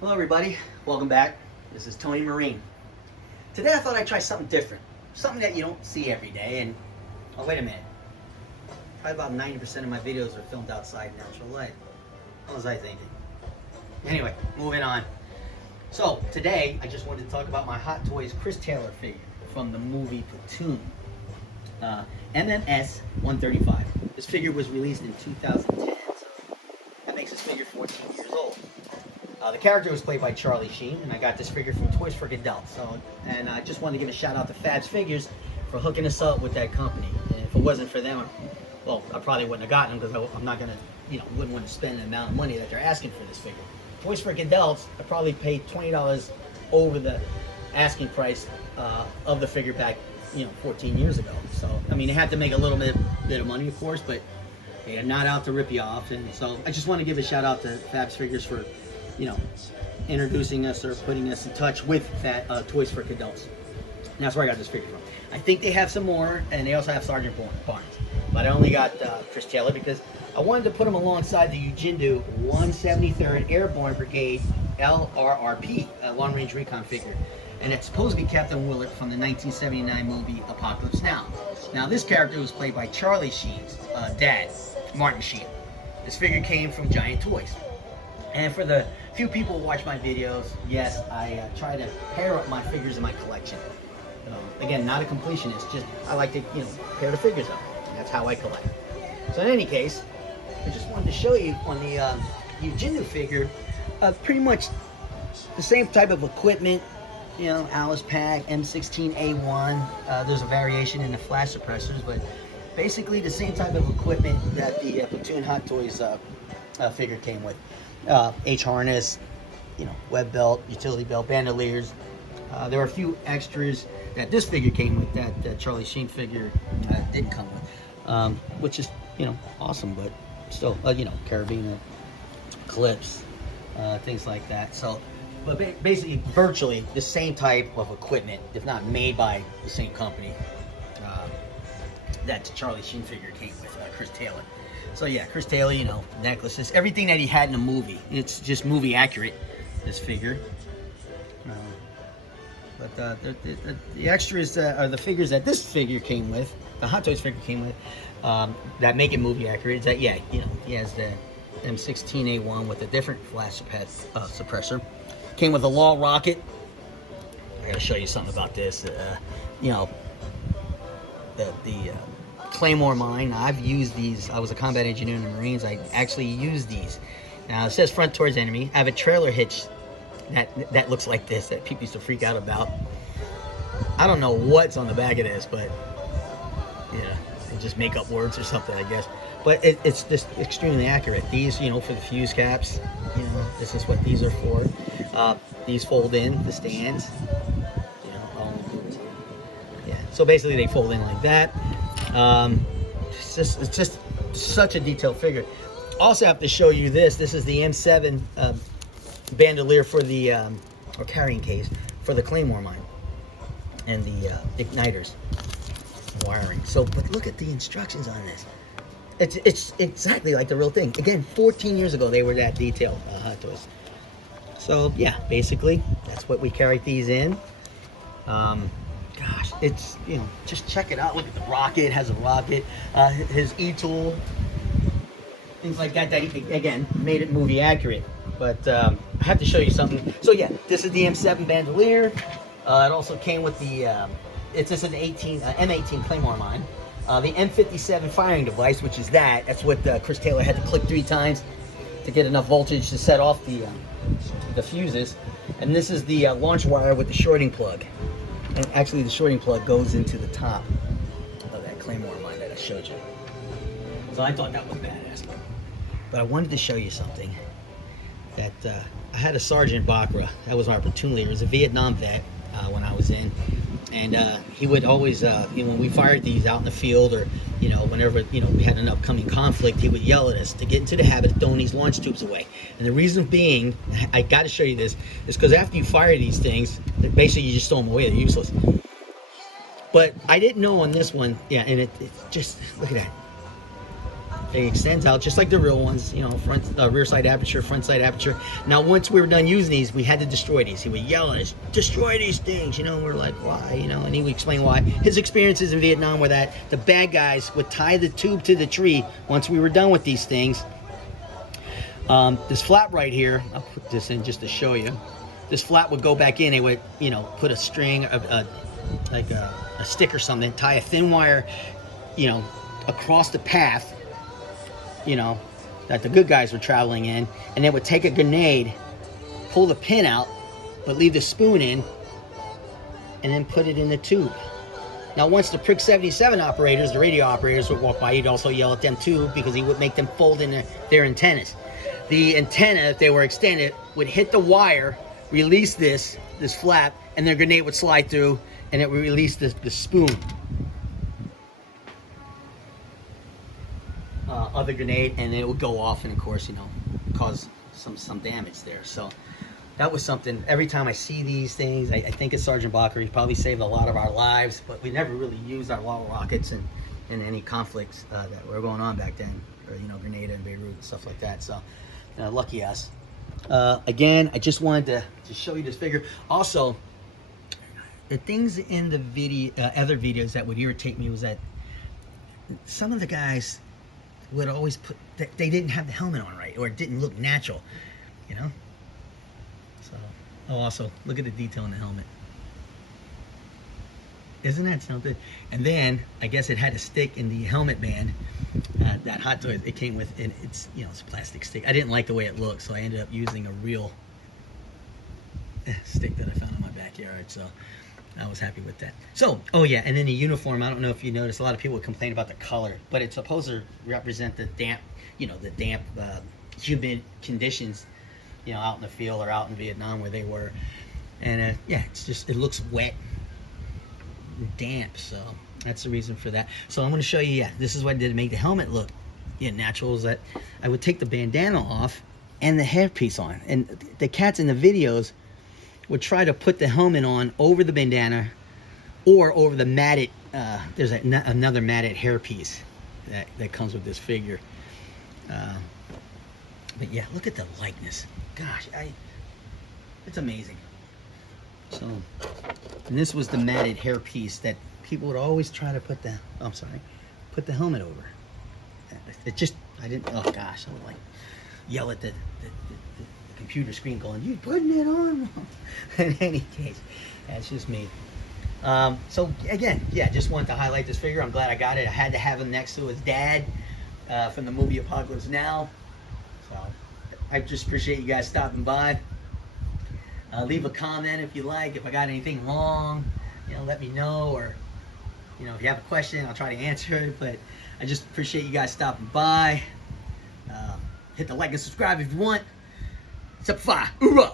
Hello everybody, welcome back. This is Tony Marine. Today I thought I'd try something different. Something that you don't see every day and, oh wait a minute. Probably about 90% of my videos are filmed outside in natural light. What was I thinking? Anyway, moving on. So today I just wanted to talk about my Hot Toys Chris Taylor figure from the movie Platoon. MMS 135. This figure was released in 2010, so that makes this figure 14 years old. The character was played by Charlie Sheen, and I got this figure from Toys for Adults. So, and I just wanted to give a shout out to Fab's Figures for hooking us up with that company. And if it wasn't for them, well, I probably wouldn't have gotten them because I'm not gonna, wouldn't want to spend the amount of money that they're asking for this figure. Toys for Adults, I probably paid $20 over the asking price of the figure back, 14 years ago. So, I mean, they had to make a little bit of money, of course, but they are not out to rip you off. And so, I just want to give a shout out to Fab's Figures for introducing us or putting us in touch with that Toys for Adults. And that's where I got this figure from. I think they have some more, and they also have Sergeant Barnes. But I only got Chris Taylor because I wanted to put him alongside the Ujindou 173rd Airborne Brigade LRRP, Long Range Recon figure. And it's supposed to be Captain Willard from the 1979 movie Apocalypse Now. Now this character was played by Charlie Sheen's dad, Martin Sheen. This figure came from Giant Toys. And for the few people who watch my videos, yes, I try to pair up my figures in my collection. Again, not a completionist, just I like to, pair the figures up. That's how I collect. So in any case, I just wanted to show you on the Ujindou figure, pretty much the same type of equipment, Alice Pack, M16A1. There's a variation in the flash suppressors, but basically the same type of equipment that the Platoon Hot Toys figure came with. H harness, web belt, utility belt, bandoliers. There are a few extras that this figure came with that Charlie Sheen figure didn't come with, which is awesome, but still carabiner, clips, things like that. So, but basically, virtually the same type of equipment, if not made by the same company that the Charlie Sheen figure came with, Chris Taylor. So yeah, Chris Taylor, necklaces, everything that he had in the movie. It's just movie accurate, this figure. But the extras are the figures that this figure came with, the Hot Toys figure came with, that make it movie accurate. Is that he has the M16A1 with a different flash suppressor. Came with a Law rocket. I gotta show you something about this. The Claymore mine. I've used these. I was a combat engineer in the Marines. I actually used these. Now it says front towards enemy. I have a trailer hitch that looks like this that people used to freak out about. I don't know what's on the back of this, but they just make up words or something, I guess. But it's just extremely accurate. These, for the fuse caps, this is what these are for. These fold in the stands. So basically they fold in like that. It's just such a detailed figure. Also have to show you this. This is the M7 bandolier for the or carrying case for the Claymore mine and the igniters wiring. So, but look at the instructions on this. It's exactly like the real thing. Again, 14 years ago they were that detailed, Hot Toys. So yeah, basically that's what we carried these in. Gosh, it's, just check it out. Look at the rocket, has a rocket, his E-tool, things like that he, again, made it movie accurate. But I have to show you something. So yeah, this is the M7 bandolier. It also came with the, this is an M18 Claymore mine. The M57 firing device, which is that's what Chris Taylor had to click 3 times to get enough voltage to set off the fuses. And this is the launch wire with the shorting plug. And actually the shorting plug goes into the top of that Claymore mine that I showed you. So I thought that was badass. But I wanted to show you something that I had a Sergeant Bakra. That was our platoon leader. He was a Vietnam vet when I was in. And he would always, when we fired these out in the field or, whenever, we had an upcoming conflict, he would yell at us to get into the habit of throwing these launch tubes away. And the reason being, I got to show you this, is because after you fire these things, basically you just throw them away. They're useless. But I didn't know on this one, and it's just, look at that. it extends out just like the real ones, you know, front, rear side aperture, front side aperture. Now, once we were done using these, we had to destroy these. He would yell at us, destroy these things, you know, and we're like, why, you know, and he would explain why. His experiences in Vietnam were that the bad guys would tie the tube to the tree once we were done with these things. This flap right here, I'll put this in just to show you. This flap would go back in. They would, you know, put a string, like a stick or something, tie a thin wire, you know, across the path, you know, that the good guys were traveling in, and they would take a grenade, pull the pin out, but leave the spoon in, and then put it in the tube. Now, once the Prick 77 operators, the radio operators, would walk by, he'd also yell at them too, because he would make them fold in their antennas. The antenna, if they were extended, would hit the wire, release this flap, and their grenade would slide through, and it would release the spoon. Of the grenade, and it would go off, and of course, you know, cause some damage there. So that was something. Every time I see these things, I think of Sergeant Blocker. He probably saved a lot of our lives, but we never really used our wall rockets in any conflicts that were going on back then, or, you know, Grenada and Beirut and stuff like that. So lucky us. Again, I just wanted to show you this figure. Also, the things in the video, other videos that would irritate me was that some of the guys would always put, they didn't have the helmet on right, or it didn't look natural, you know. So, oh, also look at the detail in the helmet. Isn't that something? And then I guess it had a stick in the helmet band, that Hot Toys it came with, and it's, you know, it's a plastic stick. I didn't like the way it looked, so I ended up using a real stick that I found in my backyard. So I was happy with that. So, oh yeah, and then the uniform, I don't know if you noticed, a lot of people complain about the color, but it's supposed to represent the damp, you know, the damp, humid conditions, you know, out in the field or out in Vietnam where they were. And yeah, it's just, it looks wet and damp, so that's the reason for that. So I'm going to show you, yeah, this is what I did to make the helmet look, yeah, natural, is that I would take the bandana off and the hairpiece on. And the cats in the videos would try to put the helmet on over the bandana or over the matted, there's another matted hairpiece that comes with this figure. But yeah, look at the likeness. Gosh, it's amazing. So, and this was the matted hairpiece that people would always try to put put the helmet over. It just, I didn't, oh gosh, I would like yell at the computer screen going, you putting it on? In any case, that's just me. So again, yeah, just wanted to highlight this figure. I'm glad I got it. I had to have him next to his dad from the movie Apocalypse Now. So I just appreciate you guys stopping by. Leave a comment if you like. If I got anything wrong, you know, let me know. Or, you know, if you have a question, I'll try to answer it. But I just appreciate you guys stopping by. Hit the like and subscribe if you want. Step 5. Hoorah!